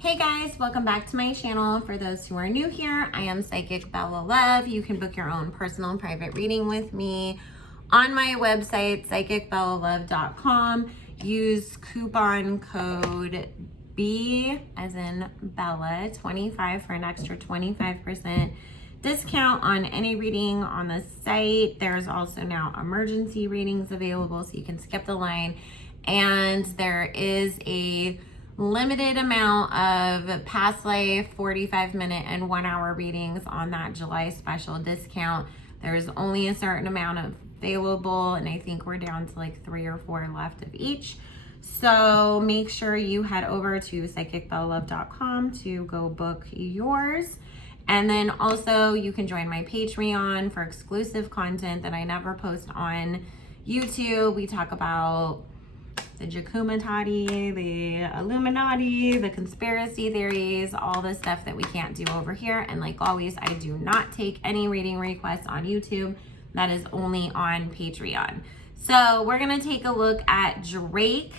Hey guys, welcome back to my channel. For those who are new here, I am Psychic Bella Love. You can book your own personal and private reading with me on my website, psychicbellalove.com. Use coupon code B as in Bella 25 for an extra 25% discount on any reading on the site. There's also now emergency readings available, so you can skip the line. And there is a limited amount of past life 45-minute and 1 hour readings on that July special discount. There's only a certain amount available, and I think we're down to like 3 or 4 left of each. So make sure you head over to psychicbellalove.com to go book yours. And then also you can join my Patreon for exclusive content that I never post on YouTube. We talk about the Jakumatati, the Illuminati, the conspiracy theories, all the stuff that we can't do over here. And like always, I do not take any reading requests on YouTube. That is only on Patreon. So we're going to take a look at Drake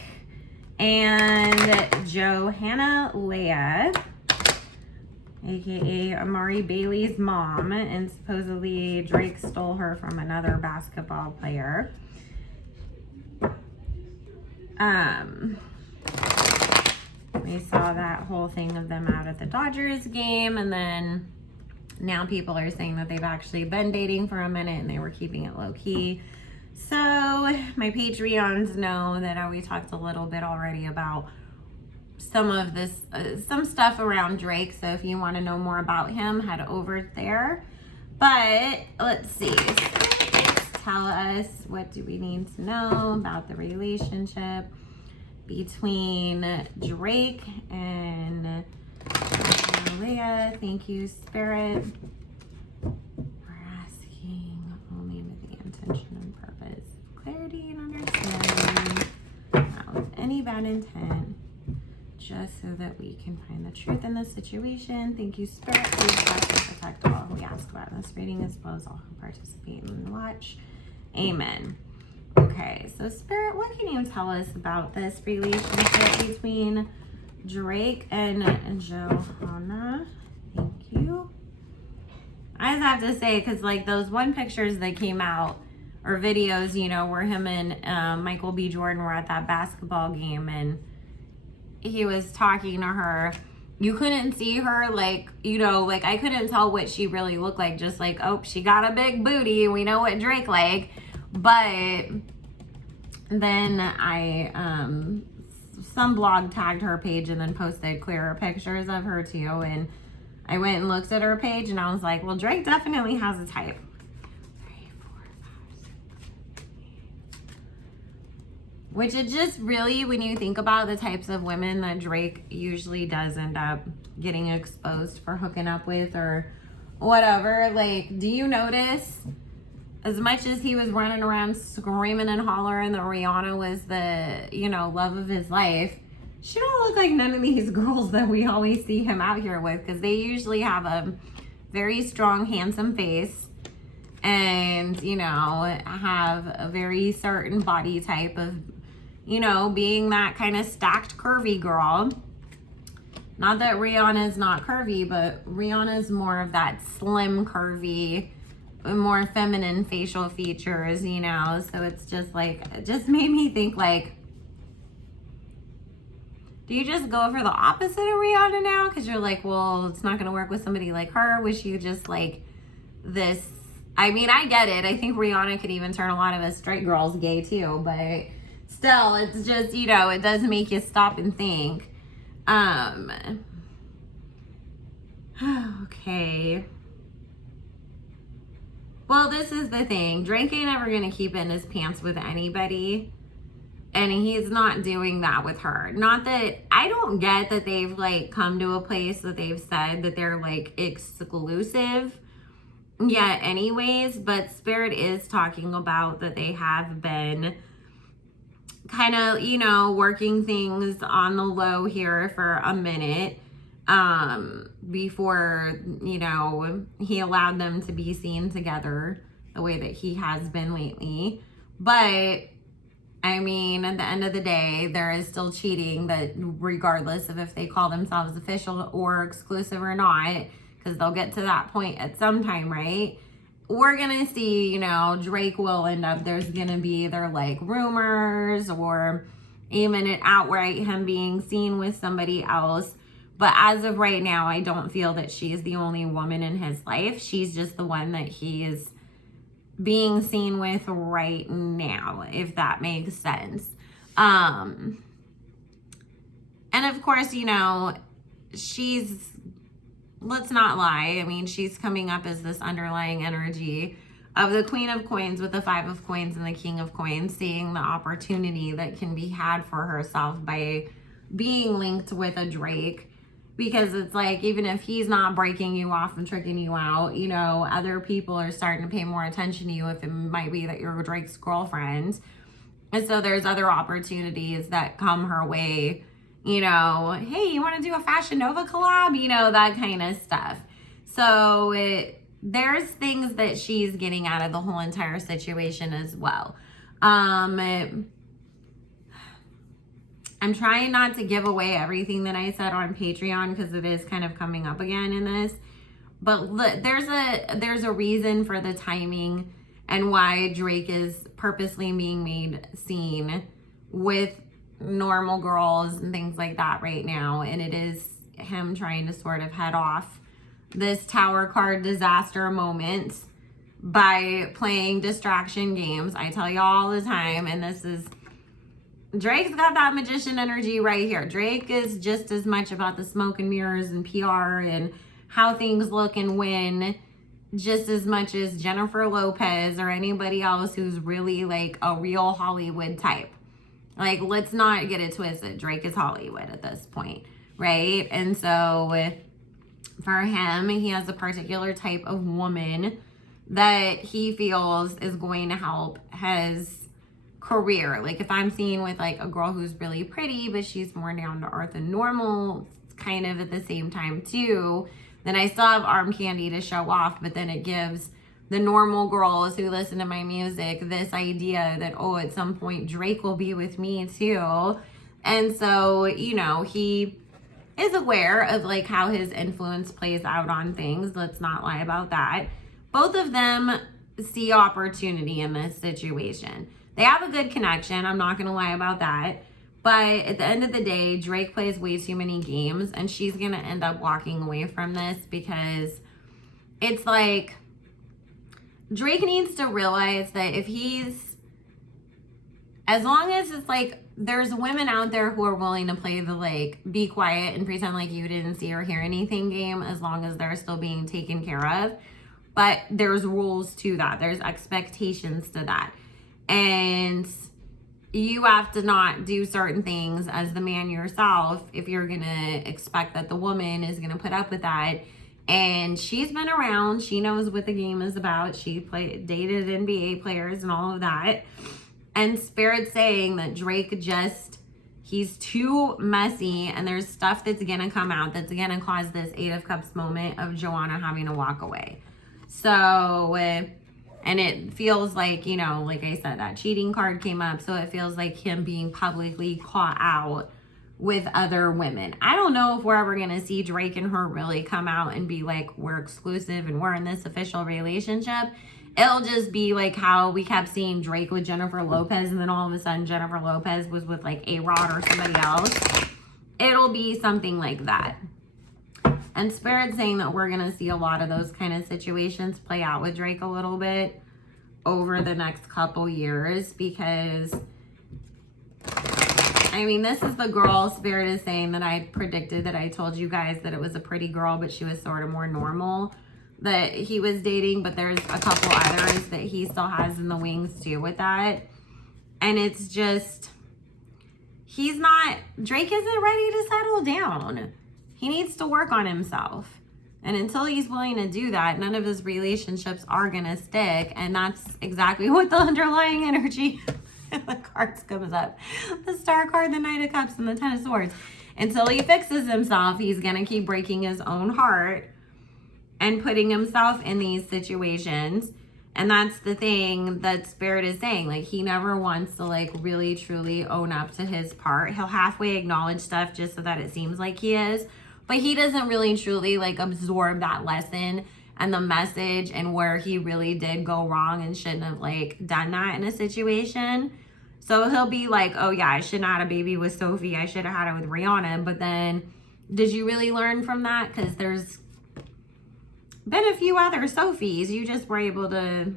and Johanna Leia, aka Amari Bailey's mom. And supposedly Drake stole her from another basketball player. We saw that whole thing of them out at the Dodgers game, and then now people are saying that they've actually been dating for a minute and they were keeping it low key. So my Patreons know that we talked a little bit already about some of this, some stuff around Drake. So if you want to know more about him, head over there. But let's see. Tell us, what do we need to know about the relationship between Drake and Leia? Thank you, Spirit. We're asking only with the intention and purpose, clarity and understanding, not with any bad intent, just so that we can find the truth in this situation. Thank you, Spirit. Please bless and protect all who we ask about in this reading, as well as all who participate and watch. Amen. Okay, so Spirit, what can you tell us about this relationship between Drake and Johanna? Thank you. I just have to say, because like those one pictures that came out, or videos, you know, where him and Michael B. Jordan were at that basketball game and he was talking to her. You couldn't see her, like, you know, like I couldn't tell what she really looked like. Just like, oh, she got a big booty. We know what Drake like. But then some blog tagged her page and then posted clearer pictures of her too. And I went and looked at her page and I was like, well, Drake definitely has a type. 3, 4, 5, 6, 8. Which it just really, when you think about the types of women that Drake usually does end up getting exposed for hooking up with or whatever, like, do you notice, as much as he was running around screaming and hollering that Rihanna was the, you know, love of his life, she don't look like none of these girls that we always see him out here with, because they usually have a very strong, handsome face and, you know, have a very certain body type of, you know, being that kind of stacked curvy girl. Not that Rihanna's not curvy, but Rihanna's more of that slim, curvy, more feminine facial features, you know. So it's just like, it just made me think, like, do you just go for the opposite of Rihanna now? Because you're like, well, it's not going to work with somebody like her. Was you just like this? I mean, I get it. I think Rihanna could even turn a lot of us straight girls gay too, but still, it's just, you know, it does make you stop and think. Okay. Well, this is the thing. Drake ain't ever going to keep in his pants with anybody. And he's not doing that with her. Not that, I don't get that they've like come to a place that they've said that they're like exclusive yet anyways. But Spirit is talking about that they have been kind of, you know, working things on the low here for a minute. Before, you know, he allowed them to be seen together the way that he has been lately. But I mean, at the end of the day, there is still cheating, that regardless of if they call themselves official or exclusive or not, because they'll get to that point at some time, right? We're going to see, you know, Drake will end up, there's going to be either like rumors or even it outright him being seen with somebody else. But as of right now, I don't feel that she is the only woman in his life. She's just the one that he is being seen with right now, if that makes sense. And of course, you know, she's, let's not lie, I mean, she's coming up as this underlying energy of the Queen of Coins with the Five of Coins and the King of Coins, seeing the opportunity that can be had for herself by being linked with a Drake. Because it's like, even if he's not breaking you off and tricking you out, you know, other people are starting to pay more attention to you if it might be that you're Drake's girlfriend. And so there's other opportunities that come her way, you know, hey, you want to do a Fashion Nova collab? You know, that kind of stuff. So there's things that she's getting out of the whole entire situation as well. I'm trying not to give away everything that I said on Patreon because it is kind of coming up again in this. But look, there's a reason for the timing and why Drake is purposely being made seen with normal girls and things like that right now. And it is him trying to sort of head off this Tower card disaster moment by playing distraction games. I tell you all the time, and this is, Drake's got that magician energy right here. Drake is just as much about the smoke and mirrors and PR and how things look and win, just as much as Jennifer Lopez or anybody else who's really like a real Hollywood type. Like, let's not get it twisted. Drake is Hollywood at this point, right? And so for him, he has a particular type of woman that he feels is going to help his career. Like, if I'm seeing with like a girl who's really pretty, but she's more down to earth and normal, kind of at the same time too, then I still have arm candy to show off, but then it gives the normal girls who listen to my music this idea that, oh, at some point Drake will be with me too. And so, you know, he is aware of like how his influence plays out on things. Let's not lie about that. Both of them see opportunity in this situation. They have a good connection. I'm not going to lie about that. But at the end of the day, Drake plays way too many games, and she's going to end up walking away from this because it's like Drake needs to realize that if he's, as long as it's like there's women out there who are willing to play the like be quiet and pretend like you didn't see or hear anything game, as long as they're still being taken care of. But there's rules to that. There's expectations to that. And you have to not do certain things as the man yourself if you're going to expect that the woman is going to put up with that. And she's been around. She knows what the game is about. She dated NBA players and all of that. And Spirit's saying that Drake he's too messy, and there's stuff that's going to come out that's going to cause this Eight of Cups moment of Johanna having to walk away. So, and it feels like, you know, like I said, that cheating card came up. So it feels like him being publicly caught out with other women. I don't know if we're ever going to see Drake and her really come out and be like, we're exclusive and we're in this official relationship. It'll just be like how we kept seeing Drake with Jennifer Lopez, and then all of a sudden Jennifer Lopez was with like A-Rod or somebody else. It'll be something like that. And Spirit's saying that we're going to see a lot of those kind of situations play out with Drake a little bit over the next couple years, because I mean, this is the girl Spirit is saying that I predicted, that I told you guys that it was a pretty girl, but she was sort of more normal, that he was dating. But there's a couple others that he still has in the wings too with that. And it's just, Drake isn't ready to settle down. He needs to work on himself. And until he's willing to do that, none of his relationships are going to stick. And that's exactly what the underlying energy the cards comes up. The Star card, the Knight of Cups, and the Ten of Swords. Until he fixes himself, he's going to keep breaking his own heart and putting himself in these situations. And that's the thing that Spirit is saying. Like, he never wants to, like, really, truly own up to his part. He'll halfway acknowledge stuff just so that it seems like he is. But he doesn't really, truly, like, absorb that lesson and the message and where he really did go wrong and shouldn't have, like, done that in a situation. So he'll be like, oh, yeah, I shouldn't have had a baby with Sophie. I should have had it with Rihanna. But then, did you really learn from that? Because there's been a few other Sophies. You just were able to,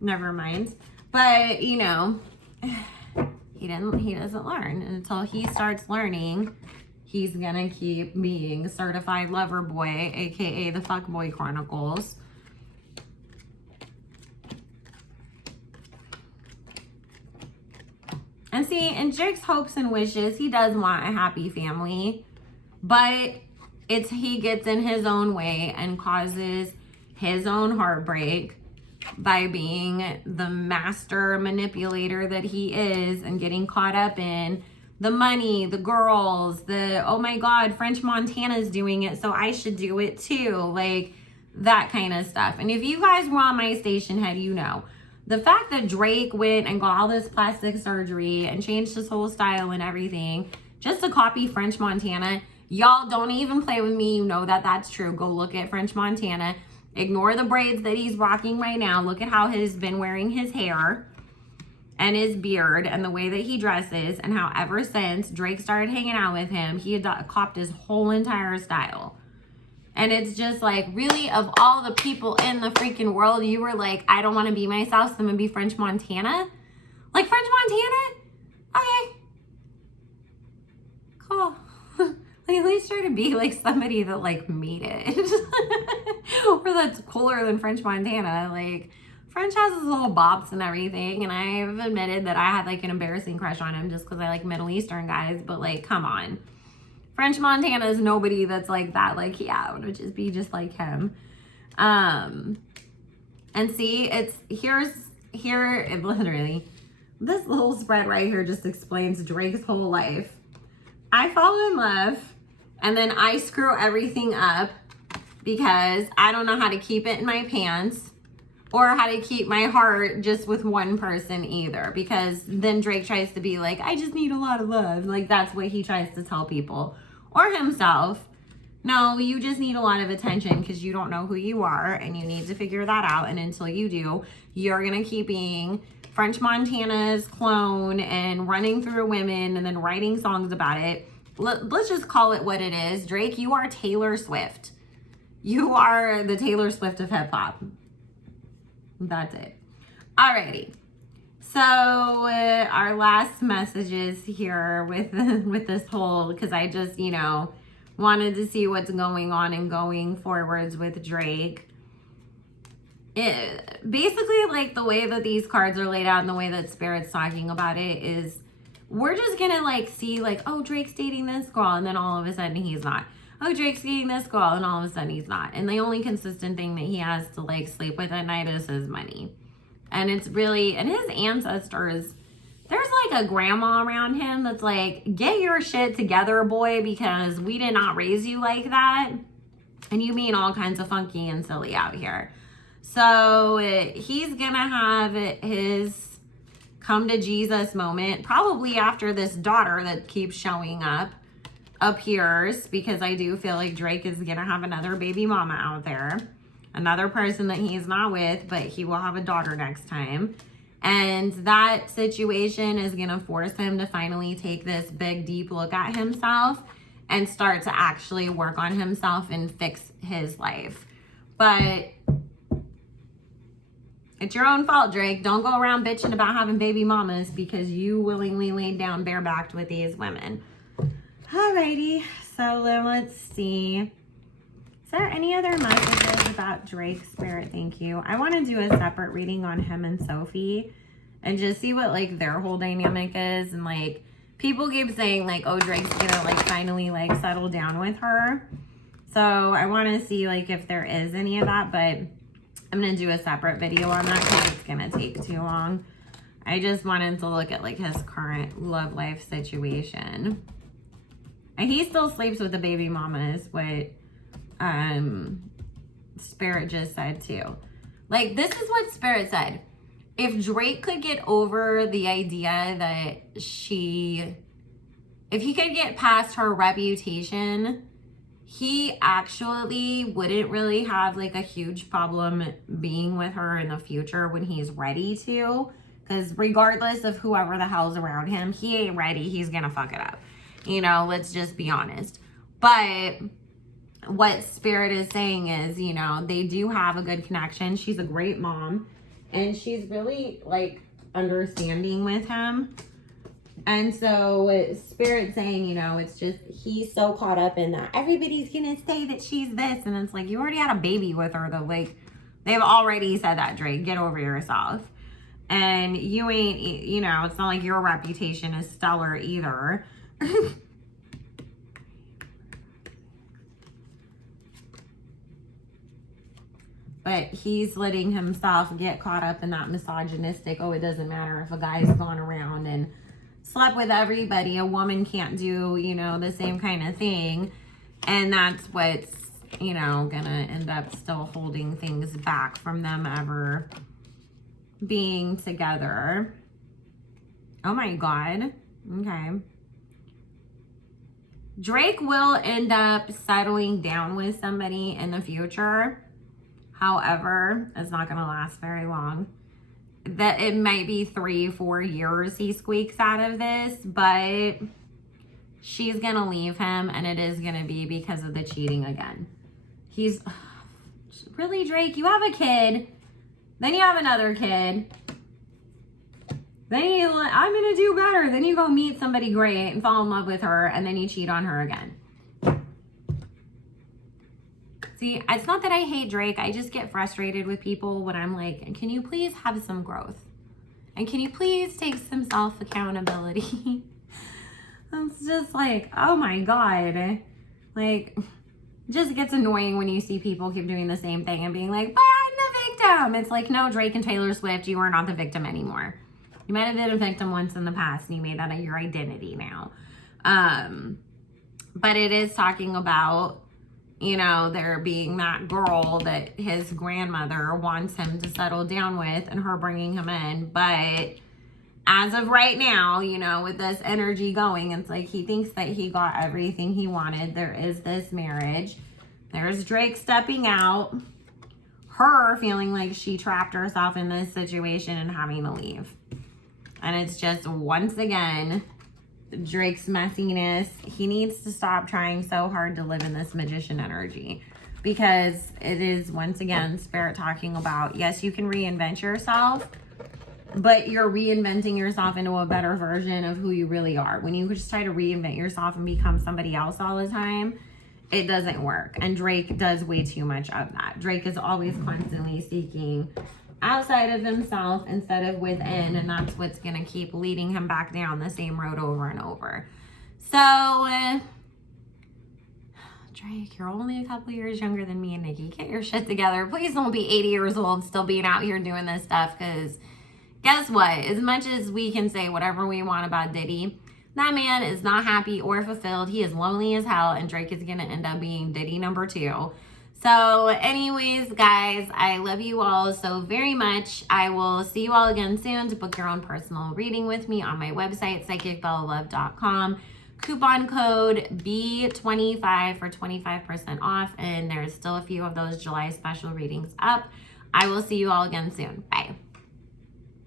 never mind. But, you know, he doesn't learn. And until he starts learning, he's gonna keep being certified lover boy, aka the Fuckboy Chronicles. And see, in Drake's hopes and wishes, he does want a happy family, but he gets in his own way and causes his own heartbreak by being the master manipulator that he is and getting caught up in the money, the girls, oh my God, French Montana's doing it, so I should do it too. Like, that kind of stuff. And if you guys were on my station head, you know. The fact that Drake went and got all this plastic surgery and changed his whole style and everything just to copy French Montana, y'all don't even play with me. You know that that's true. Go look at French Montana. Ignore the braids that he's rocking right now. Look at how he's been wearing his hair and his beard and the way that he dresses, and how ever since Drake started hanging out with him, he had copped his whole entire style. And it's just like, really, of all the people in the freaking world, you were like, I don't want to be myself, so I'm going to be French Montana? Like, French Montana? Okay. Cool. Like, at least try to be like somebody that like made it. Or that's cooler than French Montana. Like, French has his little bops and everything, and I've admitted that I had like an embarrassing crush on him just because I like Middle Eastern guys, but like, come on. French Montana is nobody that's like that. Like, yeah, it would just be just like him. And see, here, it literally, this little spread right here just explains Drake's whole life. I fall in love, and then I screw everything up because I don't know how to keep it in my pants or how to keep my heart just with one person either. Because then Drake tries to be like, I just need a lot of love. Like, that's what he tries to tell people. Or himself. No, you just need a lot of attention because you don't know who you are and you need to figure that out. And until you do, you're going to keep being French Montana's clone and running through women and then writing songs about it. Let's just call it what it is. Drake, you are Taylor Swift. You are the Taylor Swift of hip hop. That's it. Alrighty. So our last messages here with this whole, because I just, you know, wanted to see what's going on and going forwards with Drake. Basically, like, the way that these cards are laid out and the way that Spirit's talking about it is, we're just gonna like see like, oh, Drake's dating this girl, and then all of a sudden he's not. Oh, Drake's dating this girl, and all of a sudden he's not. And the only consistent thing that he has to like sleep with at night is his money. And it's really, and his ancestors, there's like a grandma around him that's like, get your shit together, boy, because we did not raise you like that. And you being all kinds of funky and silly out here. So he's gonna have his come to Jesus moment, probably after this daughter that keeps showing up appears, because I do feel like Drake is gonna have another baby mama out there. Another person that he's not with, but he will have a daughter next time. And that situation is going to force him to finally take this big, deep look at himself and start to actually work on himself and fix his life. But it's your own fault, Drake. Don't go around bitching about having baby mamas because you willingly laid down barebacked with these women. Alrighty, so then let's see. Is there any other messages about Drake, Spirit? Thank you. I want to do a separate reading on him and Sophie and just see what like their whole dynamic is. And like, people keep saying like, oh, Drake's gonna like finally like settle down with her. So I want to see like if there is any of that, but I'm going to do a separate video on that because it's going to take too long. I just wanted to look at like his current love life situation. And he still sleeps with the baby mamas, what Spirit just said too. Like, this is what Spirit said. If Drake could get over the idea that if he could get past her reputation, he actually wouldn't really have like a huge problem being with her in the future when he's ready to. Because regardless of whoever the hell's around him, he ain't ready. He's going to fuck it up. You know, let's just be honest. But what Spirit is saying is, you know, they do have a good connection. She's a great mom. And she's really like understanding with him. And so Spirit's saying, you know, it's just, he's so caught up in that. Everybody's going to say that she's this. And it's like, you already had a baby with her, though. Like, they've already said that, Drake. Get over yourself. And you ain't, you know, it's not like your reputation is stellar either. But he's letting himself get caught up in that misogynistic, oh, it doesn't matter if a guy's gone around and slept with everybody, a woman can't do, you know, the same kind of thing. And that's what's, you know, gonna end up still holding things back from them ever being together. Oh my God. Okay. Drake will end up settling down with somebody in the future. However, it's not going to last very long. That it might be 3-4 years he squeaks out of this, but she's going to leave him, and it is going to be because of the cheating again. He's really, Drake, you have a kid, then you have another kid, then I'm going to do better. Then you go meet somebody great and fall in love with her, and then you cheat on her again. See, it's not that I hate Drake. I just get frustrated with people when I'm like, can you please have some growth? And can you please take some self-accountability? It's just like, oh my God. Like, it just gets annoying when you see people keep doing the same thing and being like, but I'm the victim. It's like, no, Drake and Taylor Swift, you are not the victim anymore. You might have been a victim once in the past and you made that your identity now. But it is talking about, you know, there being that girl that his grandmother wants him to settle down with and her bringing him in. But as of right now, you know, with this energy going, it's like he thinks that he got everything he wanted. There is this marriage. There's Drake stepping out. Her feeling like she trapped herself in this situation and having to leave. And it's just, once again, Drake's messiness. He needs to stop trying so hard to live in this magician energy, because it is, once again, Spirit talking about, yes, you can reinvent yourself, but you're reinventing yourself into a better version of who you really are. When you just try to reinvent yourself and become somebody else all the time, it doesn't work. And Drake does way too much of that. Drake is always constantly seeking outside of himself instead of within, and that's what's going to keep leading him back down the same road over and over. So Drake, you're only a couple years younger than me and Nikki. Get your shit together. Please don't be 80 years old still being out here doing this stuff, because guess what? As much as we can say whatever we want about Diddy, that man is not happy or fulfilled. He is lonely as hell, and Drake is going to end up being Diddy number 2. So anyways, guys, I love you all so very much. I will see you all again soon to book your own personal reading with me on my website, psychicbellalove.com. Coupon code B25 for 25% off. And there's still a few of those July special readings up. I will see you all again soon. Bye.